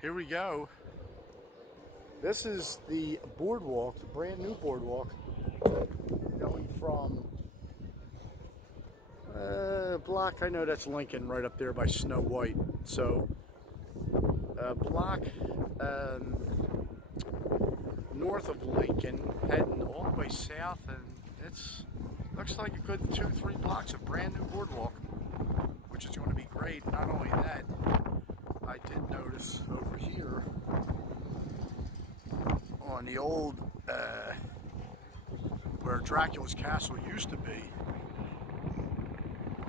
Here we go. This is the boardwalk, the brand new boardwalk, going from block, I know that's Lincoln right up there by Snow White. So block north of Lincoln, heading all the way south, and it's looks like a good 2-3 blocks of brand new boardwalk, which is going to be great. Not only that, I did notice over here on the old where Dracula's castle used to be,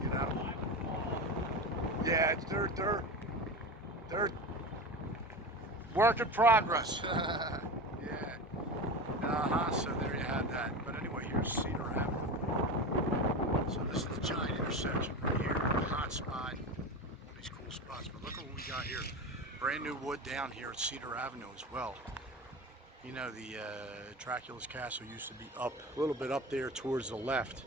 you know. Yeah, they're work in progress. Yeah. So there you have that. But anyway, here's Cedar Avenue. So this is the giant intersection right here, the hot spot. All these cool spots. But look at what we got here. Brand new wood down here at Cedar Avenue as well. You know, the Dracula's castle used to be up a little bit up there towards the left.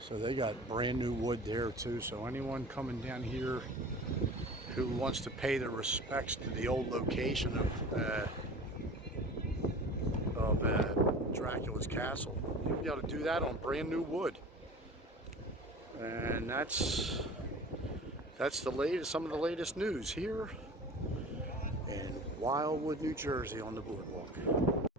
So they got brand new wood there too. So anyone coming down here who wants to pay their respects to the old location of Dracula's castle, you'll be able to do that on brand new wood. And that's the latest, some of the latest news here in Wildwood, New Jersey on the boardwalk.